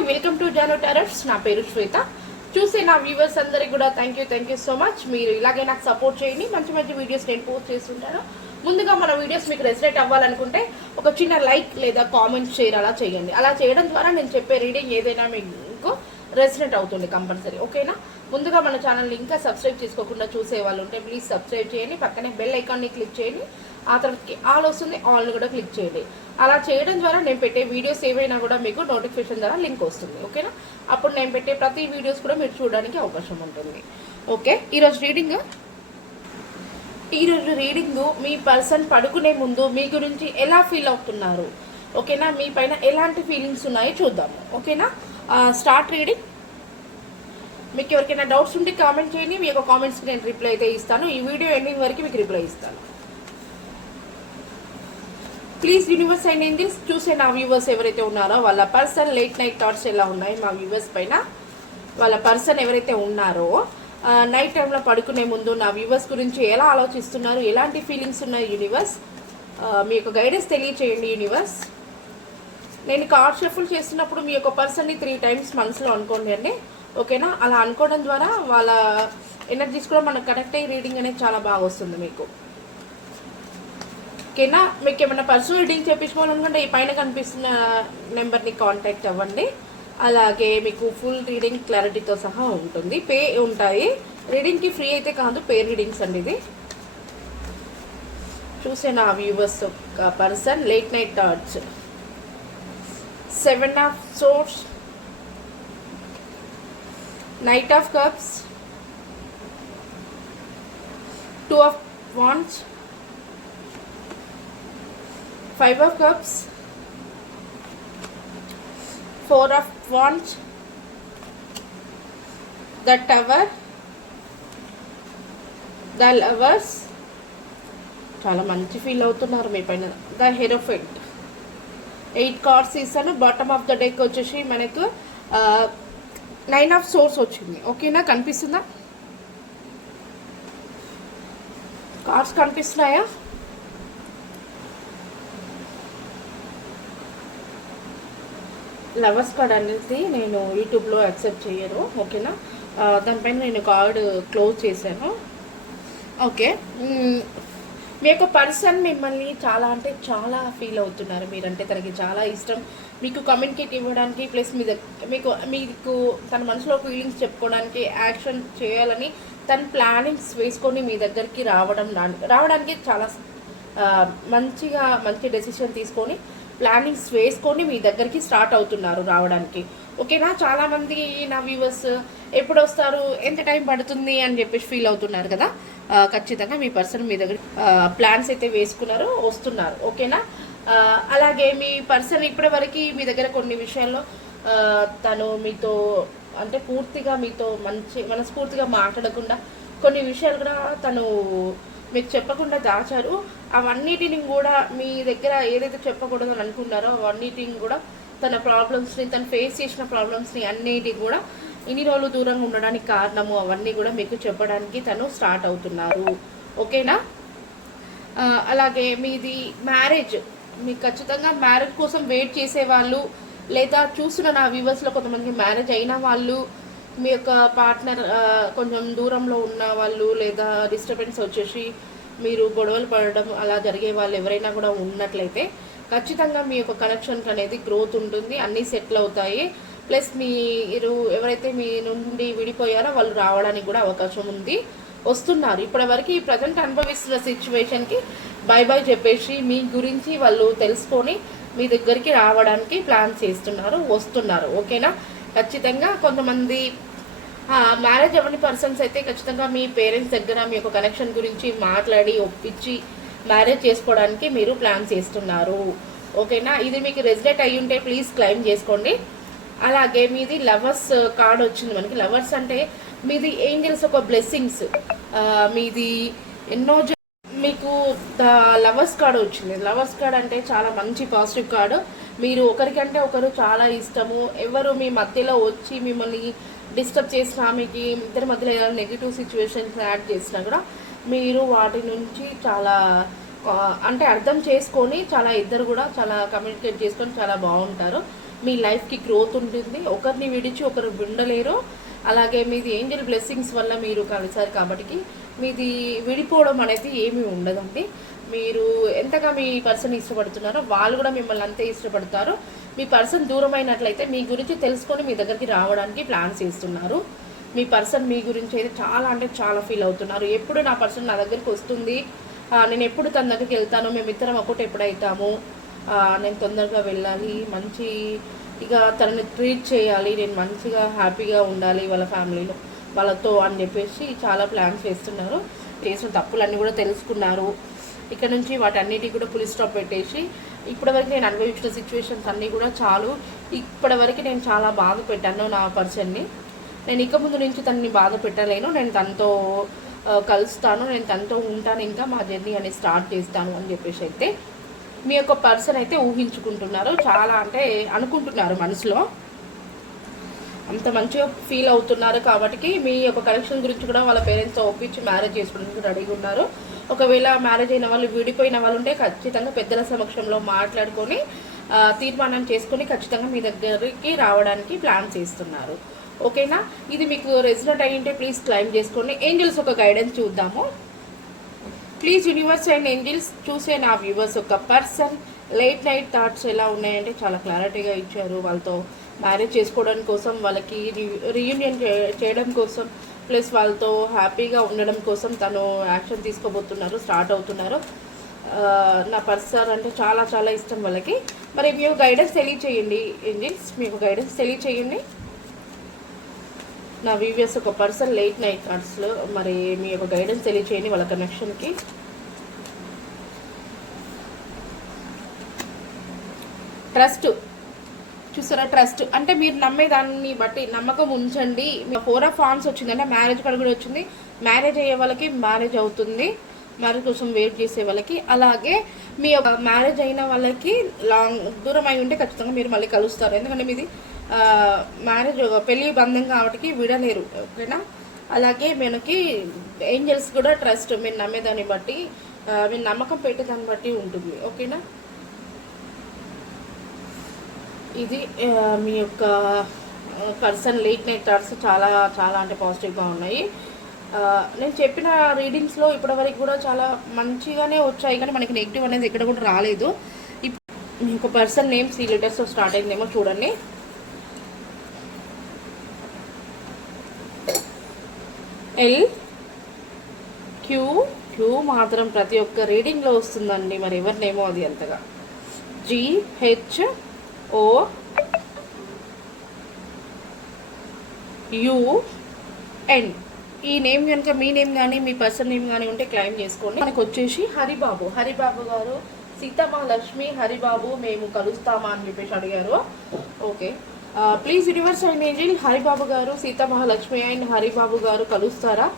Hi, welcome to Jaano tarots. నా పేరు శ్వేత. చూసే నా వ్యూవర్స్ అందరికి కూడా థ్యాంక్ యూ సో మచ్. మీరు ఇలాగే నాకు సపోర్ట్ చేయండి. మంచి మంచి వీడియోస్ నేను పోస్ట్ చేస్తుంటాను. ముందుగా మన వీడియోస్ మీకు రెసినేట్ అవ్వాలనుకుంటే ఒక చిన్న లైక్ లేదా కామెంట్ షేర్ అలా చేయండి. అలా చేయడం ద్వారా నేను చెప్పే రీడింగ్ ఏదైనా మీకు రెసినేట్ అవుతుంది కంపల్సరీ. ఓకేనా? ముందుగా మన ఛానల్ని ఇంకా సబ్స్క్రైబ్ చేసుకోకుండా చూసే వాళ్ళు ఉంటే ప్లీజ్ సబ్స్క్రైబ్ చేయండి. పక్కనే బెల్ ఐకాన్ని క్లిక్ చేయండి. ఆ తర్వాతకి ఆల్ వస్తుంది, ఆల్ని కూడా క్లిక్ చేయండి. అలా చేయడం ద్వారా నేను పెట్టే వీడియోస్ ఏవైనా కూడా మీకు నోటిఫికేషన్ ద్వారా లింక్ వస్తుంది. ఓకేనా? అప్పుడు నేను పెట్టే ప్రతి వీడియోస్ కూడా మీరు చూడడానికి అవకాశం ఉంటుంది. ఓకే, ఈరోజు రీడింగ్ మీ పర్సన్ పడుకునే ముందు మీ గురించి ఎలా ఫీల్ అవుతున్నారు, ఓకేనా? మీ పైన ఎలాంటి ఫీలింగ్స్ ఉన్నాయో చూద్దాము. ఓకేనా? Start reading. మీకు ఎవరికైనా డౌట్స్ ఉంటే కామెంట్ చేయండి. మీ యొక్క కామెంట్స్కి నేను రిప్లై అయితే ఇస్తాను. ఈ వీడియో ఎండింగ్ వరకు మీకు రిప్లై ఇస్తాను. ప్లీజ్ యూనివర్స్ అండ్ ఏంజెల్స్, చూసే నా వ్యూవర్స్ ఎవరైతే ఉన్నారో వాళ్ళ పర్సన్ లేట్ నైట్ థాట్స్ ఎలా ఉన్నాయి మా వ్యూవర్స్ పైన. వాళ్ళ పర్సన్ ఎవరైతే ఉన్నారో నైట్ టైంలో పడుకునే ముందు నా వ్యూవర్స్ గురించి ఎలా ఆలోచిస్తున్నారు, ఎలాంటి ఫీలింగ్స్ ఉన్నాయి యూనివర్స్, మీ యొక్క గైడెన్స్ తెలియచేయండి యూనివర్స్. నేను కార్డ్ షఫుల్ చేస్తున్నప్పుడు మీ యొక్క పర్సన్ని 3 times మనసులో అనుకోండి అండి. ఓకేనా? అలా అనుకోవడం ద్వారా వాళ్ళ ఎనర్జీస్ కూడా మనకు కనెక్ట్ అయ్యి రీడింగ్ అనేది చాలా బాగా వస్తుంది మీకు. ఓకేనా? మీకు ఏమైనా పర్సనల్ రీడింగ్ చేయించుకోవాలనుకుంటే ఈ పైన కనిపిస్తున్న నెంబర్ని కాంటాక్ట్ అవ్వండి. అలాగే మీకు ఫుల్ రీడింగ్ క్లారిటీతో సహా ఉంటుంది. పే ఉంటాయి. రీడింగ్కి ఫ్రీ అయితే కాదు, పే రీడింగ్స్ అండి ఇది. చూసే నా viewers person late night thoughts. 7 of Swords, Knight of Cups, 2 of Wands, 5 of Cups, 4 of Wands, the Tower, the Lovers. చాలా మంచి ఫీల్ అవుతున్నారు మీ పైన. The hierophant. 8 కార్డ్స్ ఇస్తాను. బాటమ్ ఆఫ్ ద డెక్ వచ్చేసి మనకు 9 of Swords వచ్చింది. ఓకేనా? కనిపిస్తుందా? కార్డ్స్ కనిపిస్తున్నాయా? లవర్స్ కార్డ్ అనేది నేను యూట్యూబ్లో యాక్సెప్ట్ చేయను. ఓకేనా? దానిపైన నేను కార్డు క్లోజ్ చేశాను. ఓకే, మీ యొక్క పర్సన్ మిమ్మల్ని చాలా అంటే చాలా ఫీల్ అవుతున్నారు. మీరంటే తనకి చాలా ఇష్టం. మీకు కమ్యూనికేట్ ఇవ్వడానికి ప్లస్ మీకు తన మనసులో ఫీలింగ్స్ చెప్పుకోవడానికి, యాక్షన్ చేయాలని తన ప్లానింగ్స్ వేసుకొని మీ దగ్గరికి రావడానికి చాలా మంచి డెసిషన్ తీసుకొని ప్లానింగ్స్ వేసుకొని మీ దగ్గరికి స్టార్ట్ అవుతున్నారు రావడానికి. ఓకేనా? చాలామంది నా వ్యూవర్స్ ఎప్పుడు వస్తారు, ఎంత టైం పడుతుంది అని చెప్పేసి ఫీల్ అవుతున్నారు కదా. ఖచ్చితంగా మీ పర్సన్ మీ దగ్గర ప్లాన్స్ అయితే వేసుకున్నారు, వస్తున్నారు. ఓకేనా? అలాగే మీ పర్సన్ ఇప్పటివరకు మీ దగ్గర కొన్ని విషయాల్లో తను మీతో అంటే పూర్తిగా మీతో మనస్ఫూర్తిగా మాట్లాడకుండా కొన్ని విషయాలు కూడా తను మీకు చెప్పకుండా దాచారు. అవన్నిటిని కూడా మీ దగ్గర ఏదైతే చెప్పకూడదు అని అనుకున్నారో అవన్నిటిని కూడా తన ప్రాబ్లమ్స్ని, తను ఫేస్ చేసిన ప్రాబ్లమ్స్ని అన్నిటిని కూడా ఇన్ని రోజులు దూరంగా ఉండడానికి కారణము అవన్నీ కూడా మీకు చెప్పడానికి తను స్టార్ట్ అవుతున్నారు. ఓకేనా? అలాగే మీది మ్యారేజ్, మీకు ఖచ్చితంగా మ్యారేజ్ కోసం వెయిట్ చేసేవాళ్ళు లేదా చూస్తున్న నా వ్యూవర్స్లో కొంతమంది మ్యారేజ్ అయిన వాళ్ళు, మీ యొక్క పార్ట్నర్ కొంచెం దూరంలో ఉన్న వాళ్ళు లేదా డిస్టర్బెన్స్ వచ్చేసి మీరు గొడవలు పడడం అలా జరిగే వాళ్ళు ఎవరైనా కూడా ఉన్నట్లయితే ఖచ్చితంగా మీ యొక్క కనెక్షన్స్ అనేది గ్రోత్ ఉంటుంది, అన్నీ సెటిల్ అవుతాయి. ప్లస్ మీరు ఎవరైతే మీ నుండి విడిపోయారో వాళ్ళు రావడానికి కూడా అవకాశం ఉంది, వస్తున్నారు. ఇప్పటివరకు ఈ ప్రజెంట్ అనుభవిస్తున్న సిచ్యువేషన్కి బై బై చెప్పేసి మీ గురించి వాళ్ళు తెలుసుకొని మీ దగ్గరికి రావడానికి ప్లాన్ చేస్తున్నారు, వస్తున్నారు. ఓకేనా? ఖచ్చితంగా కొంతమంది మ్యారేజ్ అవ్వని పర్సన్స్ అయితే ఖచ్చితంగా మీ పేరెంట్స్ దగ్గర మీ యొక్క కనెక్షన్ గురించి మాట్లాడి ఒప్పించి మ్యారేజ్ చేసుకోవడానికి మీరు ప్లాన్ చేస్తున్నారు. ఓకేనా? ఇది మీకు రెసిడెంట్ అయ్యి ఉంటే ప్లీజ్ క్లెయిమ్ చేసుకోండి. అలాగే మీది లవర్స్ కార్డ్ వచ్చింది మనకి. లవర్స్ అంటే మీది ఏంజల్స్ ఒక బ్లెస్సింగ్స్, మీది ఎన్నో మీకు ద లవర్స్ కార్డ్ వచ్చింది. లవర్స్ కార్డ్ అంటే చాలా మంచి పాజిటివ్ కార్డు. మీరు ఒకరికంటే ఒకరు చాలా ఇష్టము. ఎవరు మీ మధ్యలో వచ్చి మిమ్మల్ని డిస్టర్బ్ చేసినా, మీకు ఇద్దరి మధ్యలో ఏదైనా నెగిటివ్ సిచ్యువేషన్స్ యాడ్ చేసినా కూడా మీరు వాటి నుంచి చాలా అంటే అర్థం చేసుకొని చాలా ఇద్దరు కూడా చాలా కమ్యూనికేట్ చేసుకొని చాలా బాగుంటారు. మీ లైఫ్కి గ్రోత్ ఉంటుంది. ఒకరిని విడిచి ఒకరు ఉండలేరు. అలాగే మీది ఏంజల్ బ్లెస్సింగ్స్ వల్ల మీరు కలిసారు కాబట్టి మీది విడిపోవడం అనేది ఏమీ ఉండదండి. మీరు ఎంతగా మీ పర్సన్ ఇష్టపడుతున్నారో వాళ్ళు కూడా మిమ్మల్ని అంతే ఇష్టపడతారు. మీ పర్సన్ దూరం అయినట్లయితే మీ గురించి తెలుసుకొని మీ దగ్గరికి రావడానికి ప్లాన్ చేస్తున్నారు. మీ పర్సన్ మీ గురించి అయితే చాలా అంటే చాలా ఫీల్ అవుతున్నారు. ఎప్పుడు నా పర్సన్ నా దగ్గరికి వస్తుంది, నేను ఎప్పుడు తన దగ్గరికి వెళ్తాను, మేమిద్దరం ఒకటి ఎప్పుడైతాము, నేను తొందరగా వెళ్ళాలి, మంచి ఇక తనని ట్రీట్ చేయాలి, నేను మంచిగా హ్యాపీగా ఉండాలి వాళ్ళ ఫ్యామిలీలో వాళ్ళతో అని చెప్పేసి చాలా ప్లాన్స్ చేస్తున్నారు. చేసిన తప్పులన్నీ కూడా తెలుసుకున్నారు. ఇక్కడ నుంచి వాటన్నిటికి కూడా పులి స్టాప్ పెట్టేసి ఇప్పటివరకు నేను అనుభవించిన సిచ్యువేషన్స్ అన్నీ కూడా చాలు, ఇప్పటివరకు నేను చాలా బాధ పెట్టాను నా పర్సన్ని, నేను ఇక ముందు నుంచి తనని బాధ పెట్టలేను, నేను తనతో కలుస్తాను, నేను తనతో ఉంటాను, ఇంకా మా జర్నీ అనేది స్టార్ట్ చేస్తాను అని చెప్పేసి అయితే మీ యొక్క పర్సన్ అయితే ఊహించుకుంటున్నారు. చాలా అంటే అనుకుంటున్నారు మనసులో, అంత మంచిగా ఫీల్ అవుతున్నారు. కాబట్టి మీ యొక్క కనెక్షన్ గురించి కూడా వాళ్ళ పేరెంట్స్తో ఒప్పించి మ్యారేజ్ చేసుకోవడానికి రెడీగా ఉన్నారు. ఒకవేళ మ్యారేజ్ అయిన వాళ్ళు విడిపోయిన వాళ్ళు ఉంటే ఖచ్చితంగా పెద్దల సమక్షంలో మాట్లాడుకొని తీర్మానం చేసుకొని ఖచ్చితంగా మీ దగ్గరికి రావడానికి ప్లాన్ చేస్తున్నారు. ఓకేనా? ఇది మీకు రెసిడెంట్ అయ్యింటే ప్లీజ్ క్లైమ్ చేసుకోండి. ఏంజల్స్ ఒక గైడెన్స్ చూద్దాము. ప్లీజ్ యూనివర్స్ అండ్ ఏంజల్స్ చూసే నా వ్యూవర్స్ ఒక పర్సన్ లేట్ నైట్ థాట్స్ ఎలా ఉన్నాయంటే చాలా క్లారిటీగా ఇచ్చారు. వాళ్ళతో మ్యారేజ్ చేసుకోవడం కోసం, వాళ్ళకి రీయూనియన్ చేయడం కోసం, ప్లస్ వాళ్ళతో హ్యాపీగా ఉండడం కోసం తను యాక్షన్ తీసుకోబోతున్నారు, స్టార్ట్ అవుతున్నారు. నా పర్సన్ అంటే చాలా చాలా ఇష్టం వాళ్ళకి. మరి మీకు గైడెన్స్ తెలియచేయండి ఏంజల్స్, మీకు గైడెన్స్ తెలియచేయండి. నా వ్యూవర్స్ ఒక పర్సన్ లేట్ నైట్ థాట్స్లో మరి మీ యొక్క గైడెన్స్ తెలియచేయండి వాళ్ళ కనెక్షన్కి. ట్రస్ట్ చూసారా? ట్రస్ట్ అంటే మీరు నమ్మేదాన్ని బట్టి నమ్మకం ఉంచండి. 4 ఆఫ్ వాండ్స్ వచ్చిందంటే మ్యారేజ్ కార్డు కూడా వచ్చింది. మ్యారేజ్ అయ్యే వాళ్ళకి మ్యారేజ్ అవుతుంది, మ్యారేజ్ కోసం వెయిట్ చేసే వాళ్ళకి. అలాగే మీ యొక్క మ్యారేజ్ అయిన వాళ్ళకి లాంగ్ దూరం అయి ఉంటే ఖచ్చితంగా మీరు మళ్ళీ కలుస్తారు. ఎందుకంటే మీది మ్యారేజ్ పెళ్ళి బంధం కాబట్టి విడలేరు. ఓకేనా? అలాగే మనకి ఏంజల్స్ కూడా ట్రస్ట్, మీరు నమ్మేదాన్ని బట్టి, మీరు నమ్మకం పెట్టేదాన్ని బట్టి ఉంటుంది. ఓకేనా? ఇది మీ యొక్క పర్సన్ లేట్ నైట్ థాట్స్ చాలా చాలా అంటే పాజిటివ్గా ఉన్నాయి. నేను చెప్పిన రీడింగ్స్లో ఇప్పటివరకు కూడా చాలా మంచిగానే వచ్చాయి, కానీ మనకి నెగిటివ్ అనేది ఎక్కడ కూడా రాలేదు. మీ యొక్క పర్సన్ నేమ్ సి లెటర్స్తో స్టార్ట్ అయిందేమో చూడండి. ఎల్ క్యూ మాత్రం ప్రతి ఒక్క రీడింగ్లో వస్తుందండి, మరి ఎవరినేమో అది అంతగా. GHON ఈ నేమ్ కనుక మీ నేమ్ కానీ మీ పర్సన్ నేమ్ కానీ ఉంటే క్లైమ్ చేసుకోండి. మనకు వచ్చేసి హరిబాబు గారు, సీతమహాలక్ష్మి హరిబాబు మేము కలుస్తామా అని చెప్పేసి అడిగారు. Okay, please universe and Angel Haribabu గారు, సీతమహాలక్ష్మి అండ్ హరిబాబు గారు కలుస్తారా?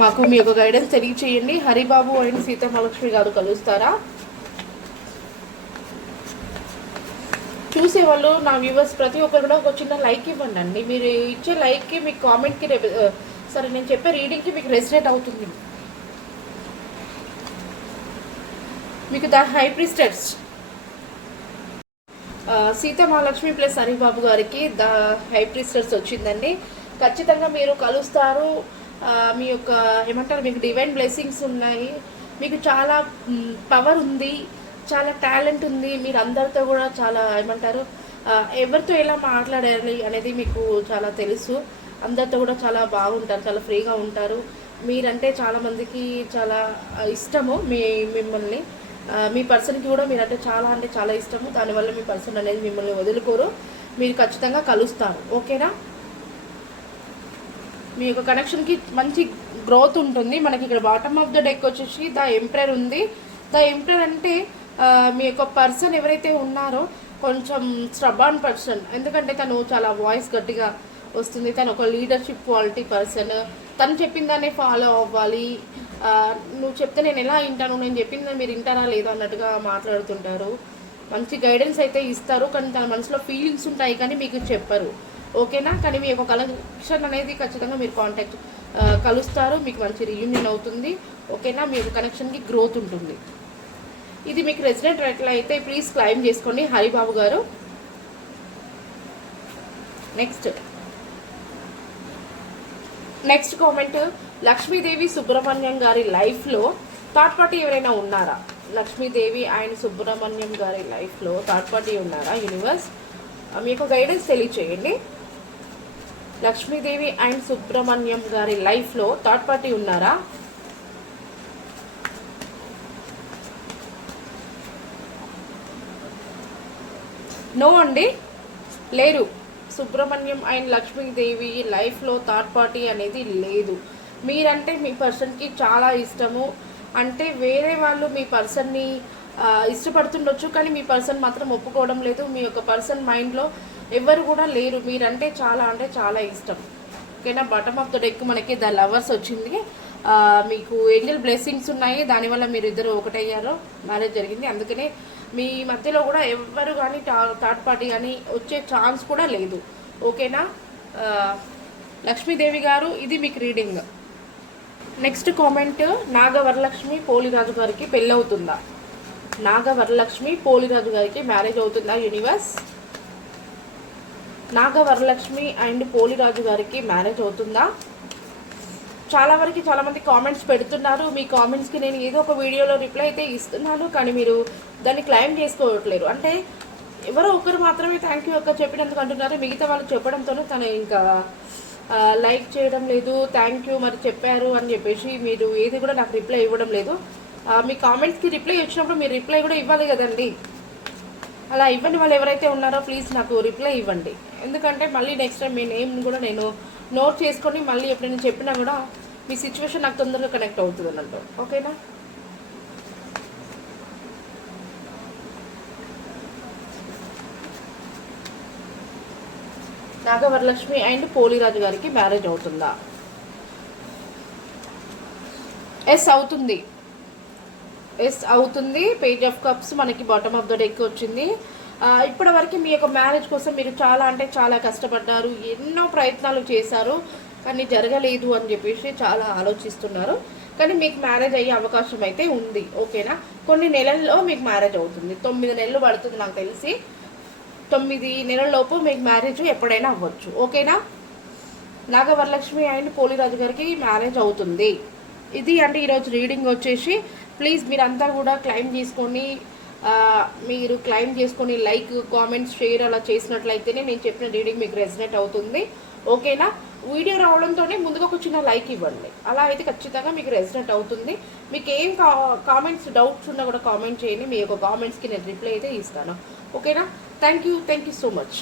మాకు మీ యొక్క గైడెన్స్ తెలియచేయండి. హరిబాబు అండ్ సీతమహాలక్ష్మి గారు కలుస్తారా? చూసేవాళ్ళు నా వ్యూవర్స్ ప్రతి ఒక్కరు కూడా ఒక చిన్న లైక్ ఇవ్వండి అండి. మీరు ఇచ్చే లైక్కి మీ కామెంట్కి సరే నేను చెప్పే రీడింగ్కి మీకు రెసినేట్ అవుతుంది. మీకు the high priestess Seetha Mahalakshmi plus Haribabu గారికి ద హై ప్రీస్టెస్ వచ్చిందండి. ఖచ్చితంగా మీరు కలుస్తారు. మీ యొక్క ఏమంటారు, మీకు డివైన్ బ్లెస్సింగ్స్ ఉన్నాయి, మీకు చాలా పవర్ ఉంది, చాలా టాలెంట్ ఉంది. మీరు అందరితో కూడా చాలా ఏమంటారు, ఎవరితో ఎలా మాట్లాడాలి అనేది మీకు చాలా తెలుసు. అందరితో కూడా చాలా బాగుంటారు, చాలా ఫ్రీగా ఉంటారు. మీరంటే చాలామందికి చాలా ఇష్టము. మిమ్మల్ని మీ పర్సన్కి కూడా మీరంటే చాలా ఇష్టము. దానివల్ల మీ పర్సన్ అనేది మిమ్మల్ని వదులుకోరు. మీరు ఖచ్చితంగా కలుస్తారు. ఓకేనా? మీ యొక్క కనెక్షన్కి మంచి గ్రోత్ ఉంటుంది. మనకి ఇక్కడ బాటమ్ ఆఫ్ ద డెక్ వచ్చేసి ద ఎంపరర్ ఉంది. ద ఎంపరర్ అంటే మీ యొక్క పర్సన్ ఎవరైతే ఉన్నారో కొంచెం స్ట్రబాన్ పర్సన్, ఎందుకంటే తను చాలా వాయిస్ గట్టిగా వస్తుంది. తను ఒక లీడర్షిప్ క్వాలిటీ పర్సన్. తను చెప్పిన దాన్ని ఫాలో అవ్వాలి. నువ్వు చెప్తే నేను ఎలా వింటాను, నేను చెప్పిందని మీరు వింటారా లేదా అన్నట్టుగా మాట్లాడుతుంటారు. మంచి గైడెన్స్ అయితే ఇస్తారు, కానీ తన మనసులో ఫీలింగ్స్ ఉంటాయి కానీ మీకు చెప్పరు. ఓకేనా? కానీ మీ యొక్క కనెక్షన్ అనేది ఖచ్చితంగా మీరు కలుస్తారు. మీకు మంచి రీయూనియన్ అవుతుంది. ఓకేనా? మీ యొక్క కనెక్షన్కి గ్రోత్ ఉంటుంది. ఇది మీకు రెసిడెంట్ అయితే ప్లీజ్ క్లైమ్ చేసుకోండి హరిబాబు గారు. నెక్స్ట్ కామెంట్, లక్ష్మీదేవి సుబ్రహ్మణ్యం గారి లైఫ్లో థర్డ్ పార్టీ ఎవరైనా ఉన్నారా? లక్ష్మీదేవి అండ్ సుబ్రహ్మణ్యం గారి లైఫ్లో థర్డ్ పార్టీ ఉన్నారా? యూనివర్స్ మీకు గైడెన్స్ తెలియచేయండి. లక్ష్మీదేవి అండ్ సుబ్రహ్మణ్యం గారి లైఫ్లో థర్డ్ పార్టీ ఉన్నారా? నో అండి, లేరు. సుబ్రహ్మణ్యం అండ్ లక్ష్మీదేవి లైఫ్లో థర్డ్ పార్టీ అనేది లేదు. మీరంటే మీ పర్సన్కి చాలా ఇష్టము, అంటే వేరే వాళ్ళు మీ పర్సన్ని ఇష్టపడుతుండొచ్చు, కానీ మీ పర్సన్ మాత్రం ఒప్పుకోవడం లేదు. మీ యొక్క పర్సన్ మైండ్లో ఎవరు కూడా లేరు. మీరంటే చాలా ఇష్టం. ఓకేనా. బాటమ్ ఆఫ్ ద డెక్ మనకి ద లవర్స్ వచ్చింది. మీకు ఏంజల్ బ్లెస్సింగ్స్ ఉన్నాయి, దానివల్ల మీరు ఇద్దరు ఒకటయ్యారు, మ్యారేజ్ జరిగింది. అందుకనే మీ మధ్యలో కూడా ఎవ్వరు కానీ థర్డ్ పార్టీ కానీ వచ్చే ఛాన్స్ కూడా లేదు. ఓకేనా లక్ష్మీదేవి గారు, ఇది మీకు reading. Next comment, Nagavaralakshmi Poliraju గారికి పెళ్ళి అవుతుందా? నాగవరలక్ష్మి పోలిరాజు గారికి మ్యారేజ్ అవుతుందా? యూనివర్స్ నాగవరలక్ష్మి అండ్ పోలిరాజు గారికి మ్యారేజ్ అవుతుందా? చాలామంది కామెంట్స్ పెడుతున్నారు. మీ కామెంట్స్కి నేను ఏదో ఒక వీడియోలో రిప్లై అయితే ఇస్తున్నాను, కానీ మీరు దాన్ని క్లైమ్ చేసుకోవట్లేరు. అంటే ఎవరో ఒకరు మాత్రమే థ్యాంక్ యూ అక్క చెప్పినందుకు అంటున్నారు, మిగతా వాళ్ళు చెప్పడంతోనే తను ఇంకా లైక్ చేయడం లేదు, థ్యాంక్ యూ మరి చెప్పారు అని చెప్పేసి మీరు ఏది కూడా నాకు రిప్లై ఇవ్వడం లేదు. మీ కామెంట్స్కి రిప్లై వచ్చినప్పుడు మీరు రిప్లై కూడా ఇవ్వాలి కదండి. అలా ఇవ్వండి. వాళ్ళు ఎవరైతే ఉన్నారో ప్లీజ్ నాకు రిప్లై ఇవ్వండి. ఎందుకంటే మళ్ళీ నెక్స్ట్ టైం మీ నేమ్ కూడా నేను నోట్ చేసుకొని మళ్ళీ ఎప్పుడైనా చెప్పినా కూడా మీ సిచ్యువేషన్ నాకు తొందరగా కనెక్ట్ అవుతుంది అన్నట్టు. ఓకేనా. నాగవరలక్ష్మి అండ్ పోలిరాజు గారికి మ్యారేజ్ అవుతుందా? ఎస్ అవుతుంది. పేజ్ ఆఫ్ కప్స్ మనకి బాటమ్ ఆఫ్ ద డెక్ వచ్చింది. ఇప్పటి వరకు మీ యొక్క మ్యారేజ్ కోసం మీరు చాలా కష్టపడ్డారు, ఎన్నో ప్రయత్నాలు చేశారు, కానీ జరగలేదు అని చెప్పేసి చాలా ఆలోచిస్తున్నారు. కానీ మీకు మ్యారేజ్ అయ్యే అవకాశం అయితే ఉంది. ఓకేనా. కొన్ని నెలల్లో మీకు మ్యారేజ్ అవుతుంది. 9 నెలలు పడుతుంది నాకు తెలిసి. 9 నెలల్లోపు మీకు మ్యారేజ్ ఎప్పుడైనా అవ్వచ్చు. ఓకేనా. నాగవరలక్ష్మి అండ్ పోలిరాజు గారికి మ్యారేజ్ అవుతుంది. ఇది అంటే ఈరోజు రీడింగ్ వచ్చేసి ప్లీజ్ మీరంతా కూడా క్లైమ్ చేసుకొని లైక్, కామెంట్స్, షేర్ అలా చేసినట్లయితేనే నేను చెప్పిన రీడింగ్ మీకు రెజనేట్ అవుతుంది. ఓకేనా. వీడియో రావడంతోనే ముందుగా ఒక చిన్న లైక్ ఇవ్వండి, అలా అయితే ఖచ్చితంగా మీకు రెజనేట్ అవుతుంది. మీకు ఏం కామెంట్స్ డౌట్స్ ఉన్నా కూడా కామెంట్ చేయండి, మీ యొక్క కామెంట్స్కి నేను రిప్లై అయితే ఇస్తాను. ఓకేనా. Thank you so much.